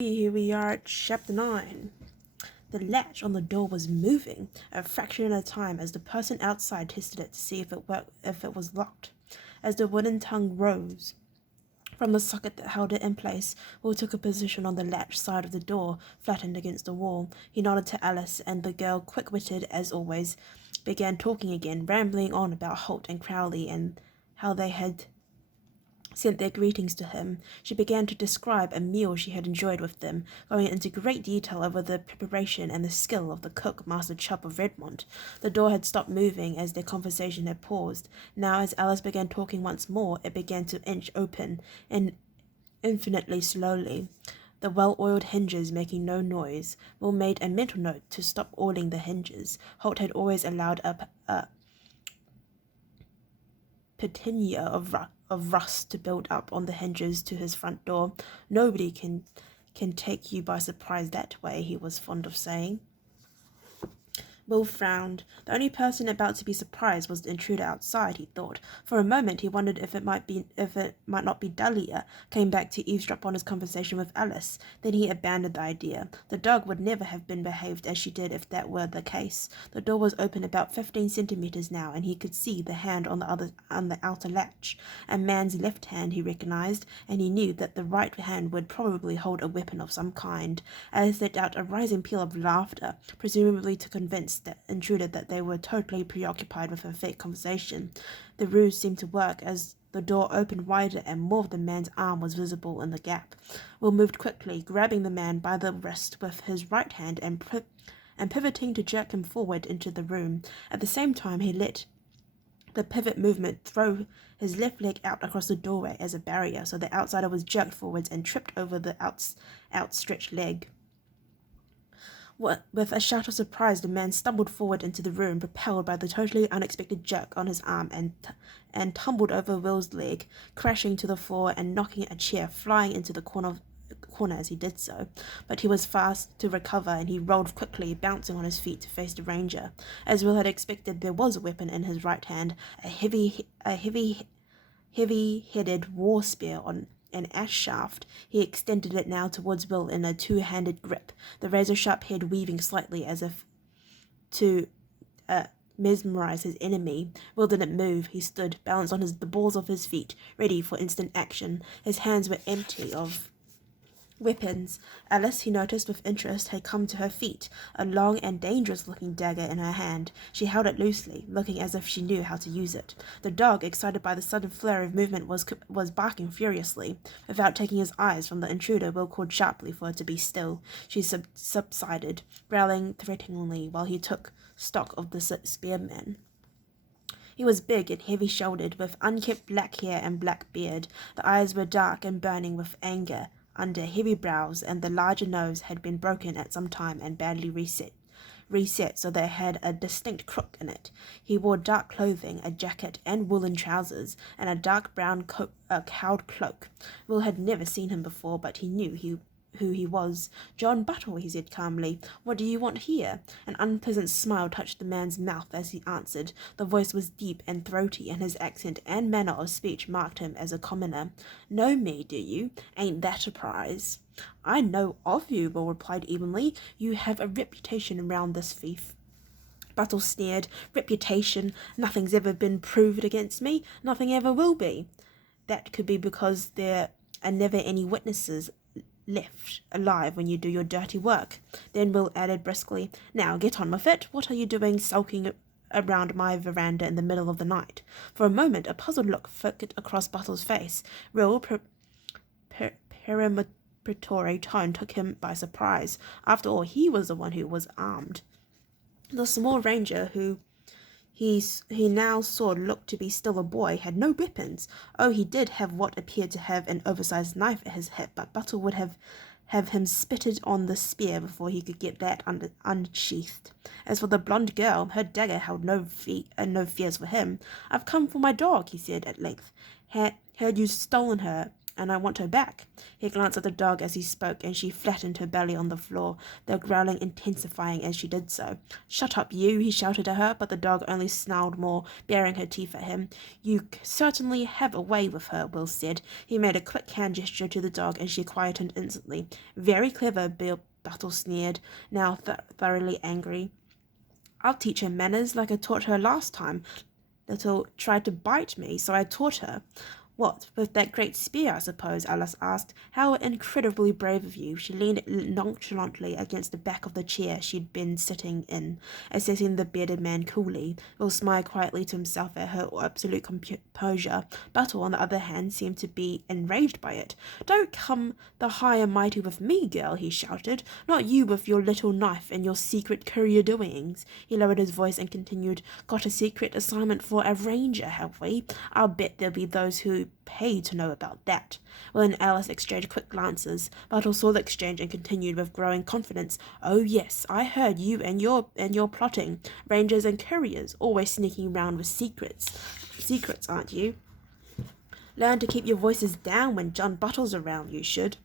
Here we are at chapter 9. The latch on the door was moving a fraction at a time as the person outside tested it to see if it was locked. As the wooden tongue rose from the socket that held it in place, Will took a position on the latch side of the door, flattened against the wall. He nodded to Alice, and the girl, quick-witted as always, began talking again, rambling on about Holt and Crowley and how they had sent their greetings to him. She began to describe a meal she had enjoyed with them, going into great detail over the preparation and the skill of the cook, Master Chubb of Redmond. The door had stopped moving as their conversation had paused. Now, as Alice began talking once more, it began to inch open, and infinitely slowly, the well-oiled hinges making no noise. Will made a mental note to stop oiling the hinges. Holt had always allowed a patina of rust to build up on the hinges to his front door. Nobody can take you by surprise that way, he was fond of saying. Will frowned. The only person about to be surprised was the intruder outside, he thought. For a moment he wondered if it might not be Dahlia, came back to eavesdrop on his conversation with Alice. Then he abandoned the idea. The dog would never have been behaved as she did if that were the case. The door was open about 15 centimeters now, and he could see the hand on the outer latch. A man's left hand, he recognized, and he knew that the right hand would probably hold a weapon of some kind. Alice let out a rising peal of laughter, presumably to convince the intruder that they were totally preoccupied with a fake conversation. The ruse seemed to work, as the door opened wider and more of the man's arm was visible in the gap. Will moved quickly, grabbing the man by the wrist with his right hand and pivoting to jerk him forward into the room. At the same time, he let the pivot movement throw his left leg out across the doorway as a barrier, so the outsider was jerked forwards and tripped over the outstretched leg. With a shout of surprise, the man stumbled forward into the room, propelled by the totally unexpected jerk on his arm, and tumbled over Will's leg, crashing to the floor and knocking a chair flying into the corner as he did so. But he was fast to recover, and he rolled quickly, bouncing on his feet to face the ranger. As Will had expected, there was a weapon in his right hand, a heavy-headed war spear on an ash shaft. He extended it now towards Will in a two-handed grip, the razor-sharp head weaving slightly as if to mesmerize his enemy. Will didn't move. He stood, balanced on the balls of his feet, ready for instant action. His hands were empty of weapons. Alice, he noticed with interest, had come to her feet, a long and dangerous-looking dagger in her hand. She held it loosely, looking as if she knew how to use it. The dog, excited by the sudden flare of movement, was barking furiously. Without taking his eyes from the intruder, Will called sharply for her to be still. She subsided, growling threateningly while he took stock of the spearman. He was big and heavy-shouldered, with unkempt black hair and black beard. The eyes were dark and burning with anger under heavy brows, and the larger nose had been broken at some time and badly reset so that it had a distinct crook in it. He wore dark clothing, a jacket and woolen trousers, and a dark brown cowled cloak. Will had never seen him before, but he knew who he was. "John Buttle," he said calmly. "What do you want here?" An unpleasant smile touched the man's mouth as he answered. The voice was deep and throaty, and his accent and manner of speech marked him as a commoner. "Know me, do you? Ain't that a prize?" "I know of you," Will replied evenly. "You have a reputation around this fief." Buttle sneered. "Reputation? Nothing's ever been proved against me. Nothing ever will be." "That could be because there are never any witnesses left alive when you do your dirty work." Then Will added briskly, "Now get on with it. What are you doing sulking around my veranda in the middle of the night?" For a moment a puzzled look flickered across Buttle's face. Real peremptory tone took him by surprise. After all, he was the one who was armed. The small ranger, who he now saw looked to be still a boy, had no weapons. Oh, he did have what appeared to have an oversized knife at his hip, but Buttle would have him spitted on the spear before he could get that unsheathed. As for the blonde girl, her dagger held no fears for him. "I've come for my dog," he said at length. "Heard you'd stolen her and I want her back. He glanced at the dog as he spoke, and she flattened her belly on the floor, the growling intensifying as she did so. Shut up, you, he shouted at her, but the dog only snarled more, baring her teeth at him. You certainly have a way with her, Will said. He made a quick hand gesture to the dog, and she quietened instantly. Very clever, Bill Buttle sneered, now thoroughly angry. I'll teach her manners like I taught her last time. Little tried to bite me, so I taught her. What, with that great spear, I suppose? Alice asked. How incredibly brave of you. She leaned nonchalantly against the back of the chair she'd been sitting in, assessing the bearded man coolly. Will smiled quietly to himself at her absolute composure. Buttle, on the other hand, seemed to be enraged by it. Don't come the high and mighty with me, girl, he shouted. Not you with your little knife and your secret courier doings. He lowered his voice and continued. Got a secret assignment for a ranger, have we? I'll bet there'll be those who pay to know about that. Will and Alice exchanged quick glances. Buttle saw the exchange and continued with growing confidence. Oh yes, I heard you and your plotting. Rangers and couriers, always sneaking round with secrets. Secrets, aren't you? Learn to keep your voices down when John Buttle's around, you should.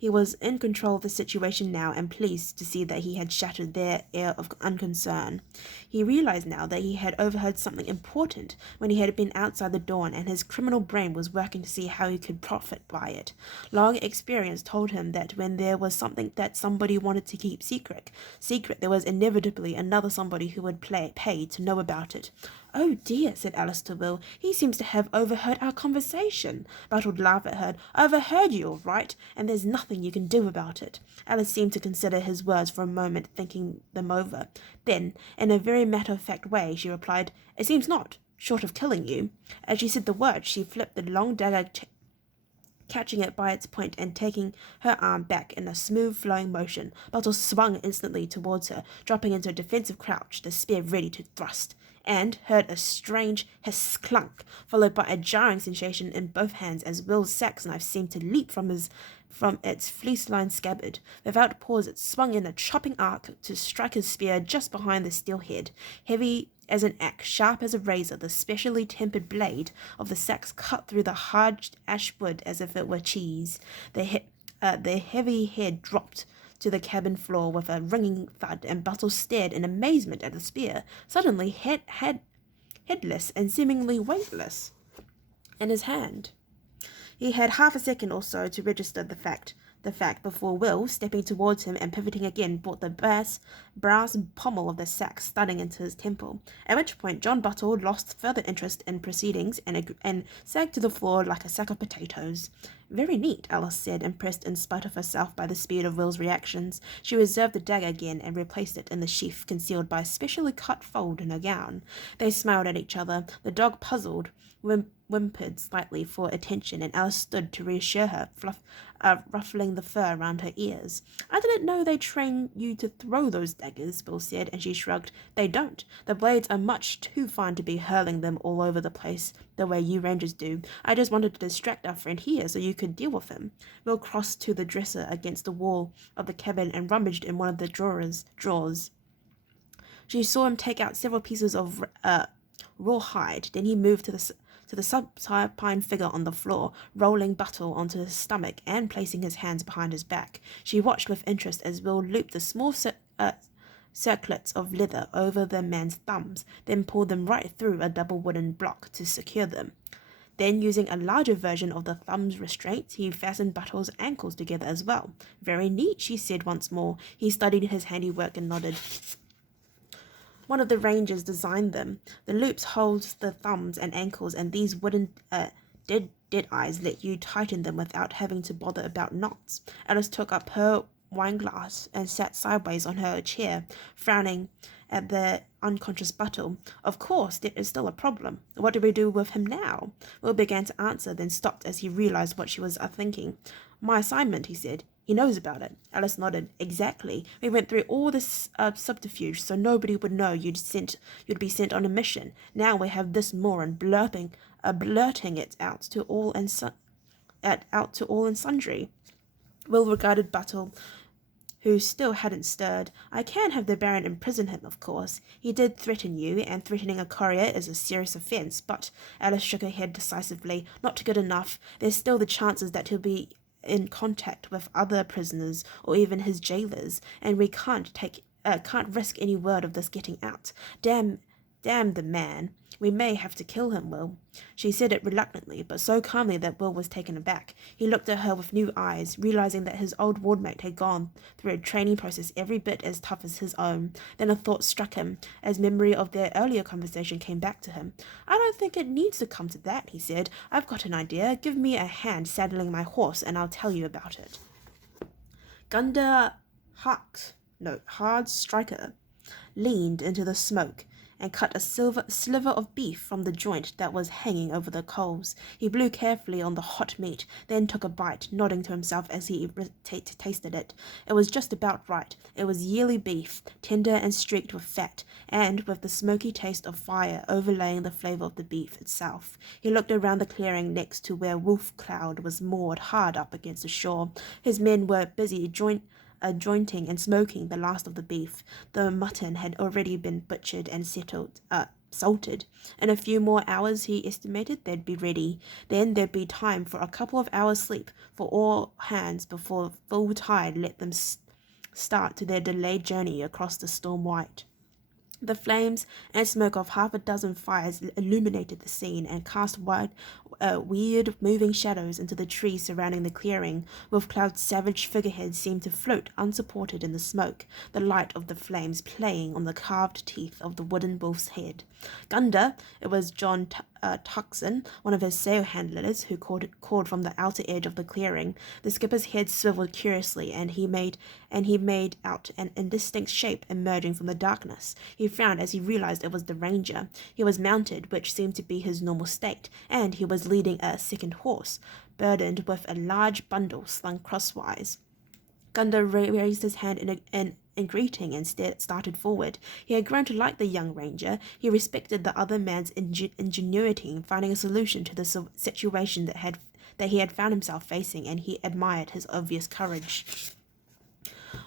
He was in control of the situation now and pleased to see that he had shattered their air of unconcern. He realized now that he had overheard something important when he had been outside the door, and his criminal brain was working to see how he could profit by it. Long experience told him that when there was something that somebody wanted to keep secret, there was inevitably another somebody who would pay to know about it. Oh dear, said Alice to Will. He seems to have overheard our conversation. Buttle laughed at her. Overheard you, all right, and there's nothing you can do about it. Alice seemed to consider his words for a moment, thinking them over. Then, in a very matter-of-fact way, she replied, It seems not, short of killing you. As she said the word, she flipped the long dagger, catching it by its point and taking her arm back in a smooth, flowing motion. Buttle swung instantly towards her, dropping into a defensive crouch, the spear ready to thrust, and heard a strange hiss clunk, followed by a jarring sensation in both hands as Will's sax knife seemed to leap from its fleece-lined scabbard. Without pause, it swung in a chopping arc to strike his spear just behind the steel head. Heavy as an axe, sharp as a razor, the specially tempered blade of the sax cut through the hard ash wood as if it were cheese. The heavy head dropped to the cabin floor with a ringing thud, and Buttle stared in amazement at the spear, suddenly headless and seemingly weightless in his hand. He had half a second or so to register the fact before Will, stepping towards him and pivoting again, brought the brass pommel of the sack thudding into his temple, at which point John Buttle lost further interest in proceedings and sagged to the floor like a sack of potatoes. Very neat, Alice said, impressed in spite of herself by the speed of Will's reactions. She reserved the dagger again and replaced it in the sheath concealed by a specially cut fold in her gown. They smiled at each other. The dog, puzzled, whimpered slightly for attention, and Alice stood to reassure her, ruffling the fur around her ears. I didn't know they train you to throw those daggers, Bill said, and she shrugged. They don't. The blades are much too fine to be hurling them all over the place the way you rangers do. I just wanted to distract our friend here so you could deal with him. Will crossed to the dresser against the wall of the cabin and rummaged in one of the drawers. She saw him take out several pieces of raw hide. Then he moved to the supine figure on the floor, rolling Buttle onto his stomach and placing his hands behind his back. She watched with interest as Will looped the small circlets of leather over the man's thumbs, then pulled them right through a double wooden block to secure them. Then, using a larger version of the thumb's restraint, he fastened Buttle's ankles together as well. Very neat, she said once more. He studied his handiwork and nodded. One of the rangers designed them. The loops hold the thumbs and ankles, and these wooden dead eyes let you tighten them without having to bother about knots. Alice took up her wineglass and sat sideways on her chair, frowning at the unconscious Buttle. Of course, there is still a problem. What do we do with him now? Will began to answer, then stopped as he realized what she was thinking. My assignment, he said. He knows about it. Alice nodded. Exactly. We went through all this subterfuge so nobody would know you'd be sent on a mission. Now we have this moron blurting it out to all and sundry. Will regarded Buttle who still hadn't stirred. "I can have the Baron imprison him, of course. He did threaten you, and threatening a courier is a serious offence, but," Alice shook her head decisively, "not good enough. There's still the chances that he'll be in contact with other prisoners or even his jailers, and we can't risk any word of this getting out. Damn the man. We may have to kill him, Will." She said it reluctantly, but so calmly that Will was taken aback. He looked at her with new eyes, realizing that his old wardmate had gone through a training process every bit as tough as his own. Then a thought struck him, as memory of their earlier conversation came back to him. "I don't think it needs to come to that," he said. "I've got an idea. Give me a hand saddling my horse, and I'll tell you about it." Gunda Hard Striker leaned into the smoke and cut a sliver of beef from the joint that was hanging over the coals. He blew carefully on the hot meat, then took a bite, nodding to himself as he tasted it. It was just about right. It was yearly beef, tender and streaked with fat, and with the smoky taste of fire overlaying the flavour of the beef itself. He looked around the clearing next to where Wolf Cloud was moored hard up against the shore. His men were busy jointing and smoking the last of the beef. The mutton had already been butchered and salted. In a few more hours, he estimated, they'd be ready. Then there'd be time for a couple of hours' sleep for all hands before full tide let them start to their delayed journey across the storm white. The flames and smoke of half a dozen fires illuminated the scene and cast weird moving shadows into the trees surrounding the clearing. Wolf Cloud's savage figurehead seemed to float unsupported in the smoke, the light of the flames playing on the carved teeth of the wooden wolf's head. Gunda, it was John Tuxon, one of his sail handlers, who called from the outer edge of the clearing. The skipper's head swiveled curiously, and he made out an indistinct shape emerging from the darkness. He frowned as he realized it was the ranger. He was mounted, which seemed to be his normal state, and he was leading a second horse, burdened with a large bundle slung crosswise. Gunda raised his hand in greeting and started forward. He had grown to like the young ranger. He respected the other man's ingenuity in finding a solution to the situation that he had found himself facing, and he admired his obvious courage.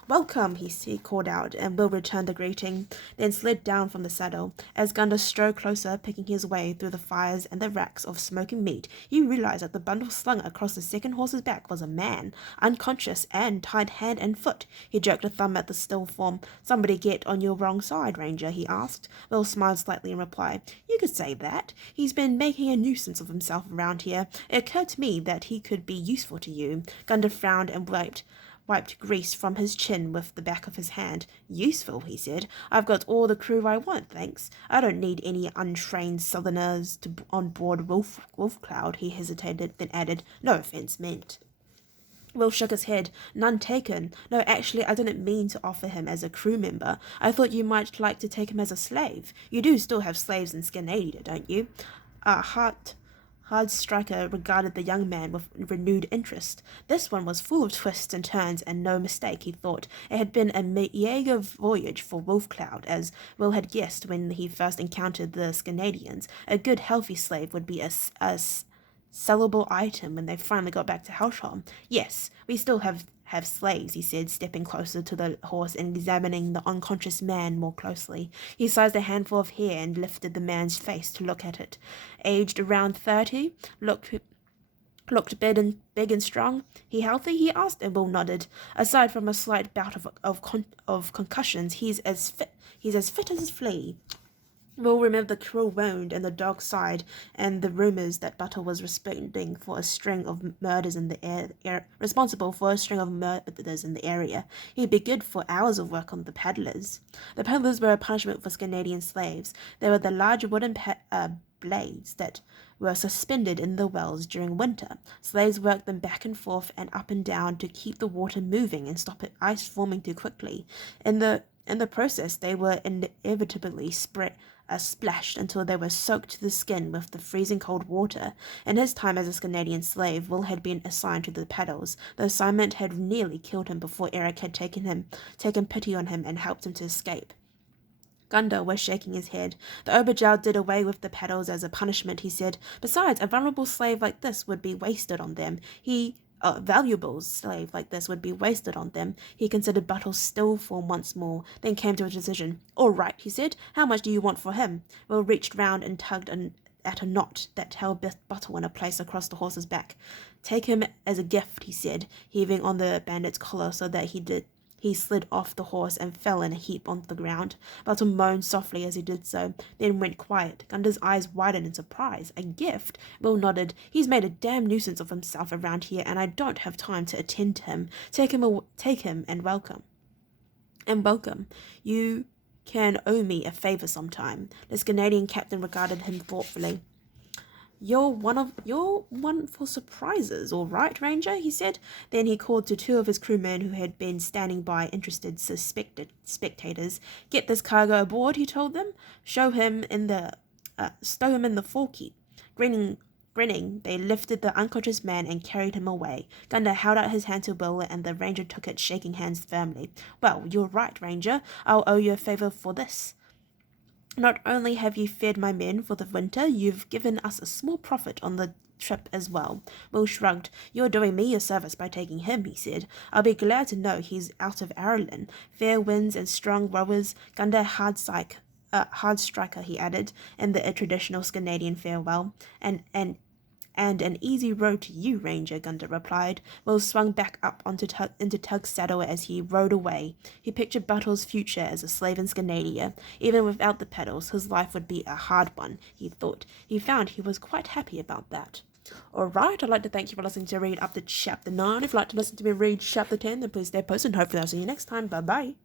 "Welcome," he called out, and Will returned the greeting, then slid down from the saddle. As Gunda strode closer, picking his way through the fires and the racks of smoking meat, he realized that the bundle slung across the second horse's back was a man, unconscious and tied hand and foot. He jerked a thumb at the still form. "Somebody get on your wrong side, Ranger?" he asked. Will smiled slightly in reply. "You could say that. He's been making a nuisance of himself around here. It occurred to me that he could be useful to you." Gunda frowned and wiped grease from his chin with the back of his hand. "Useful," he said. "I've got all the crew I want, thanks. I don't need any untrained southerners on board Wolf Cloud." He hesitated, then added, "No offence meant." Will shook his head. "None taken. No, actually, I didn't mean to offer him as a crew member. I thought you might like to take him as a slave. You do still have slaves in Scandinavia, don't you?" Hard Striker regarded the young man with renewed interest. This one was full of twists and turns, and no mistake, he thought. It had been a meager voyage for Wolf Cloud, as Will had guessed when he first encountered the Scandinavians. A good, healthy slave would be a sellable item when they finally got back to Helsham. "Yes, we still have slaves," he said, stepping closer to the horse and examining the unconscious man more closely. He sized a handful of hair and lifted the man's face to look at it. Aged around 30, looked big and strong. "He healthy?" he asked, and Will nodded. "Aside from a slight bout of concussions, he's as fit as a flea." Will remembered the cruel wound and the dog sighed, and the rumours that Butter was responsible for a string of murders in the area. He'd be good for hours of work on the paddlers. The paddlers were a punishment for Scandinavian slaves. They were the large wooden blades that were suspended in the wells during winter. Slaves worked them back and forth and up and down to keep the water moving and stop ice forming too quickly. In the process, they were inevitably splashed until they were soaked to the skin with the freezing cold water. In his time as a Canadian slave, Will had been assigned to the paddles. The assignment had nearly killed him before Eric had taken pity on him and helped him to escape. Gunda was shaking his head. "The Oberjal did away with the paddles as a punishment," he said. "Besides, a vulnerable slave like this would be wasted on them. He valuable slave like this would be wasted on them. He considered Buttle's still form once more, then came to a decision. All right, he said. How much do you want for him? Will reached round and tugged at a knot that held Buttle in a place across the horse's back. Take him as a gift, he said, heaving on the bandit's collar so that he slid off the horse and fell in a heap onto the ground. Buttle moaned softly as he did so, then went quiet. Gunda's eyes widened in surprise. A gift? Will nodded. He's made a damn nuisance of himself around here, and I don't have time to attend to him. Take him and welcome. You can owe me a favor sometime. The Canadian captain regarded him thoughtfully. You're one for surprises, all right, Ranger, he said. Then he called to two of his crewmen who had been standing by, interested spectators. Get this cargo aboard, he told them. Stow him in the forekeep. Grinning, they lifted the unconscious man and carried him away. Gunda held out his hand to Will, and the ranger took it, shaking hands firmly. Well, you're right, Ranger. I'll owe you a favor for this. Not only have you fed my men for the winter, you've given us a small profit on the trip as well. Will shrugged. You're doing me a service by taking him, he said. I'll be glad to know he's out of Ireland. Fair winds and strong rowers. Gunda hard striker, he added, in the traditional Canadian farewell. And an easy road to you, Ranger, Gunda replied. Will swung back up into Tug's saddle as he rode away. He pictured Buttle's future as a slave in Scandinavia. Even without the pedals, his life would be a hard one, he thought. He found he was quite happy about that. Alright, I'd like to thank you for listening to read up to Chapter 9. If you'd like to listen to me read Chapter 10, then please stay posted, and hopefully I'll see you next time. Bye-bye.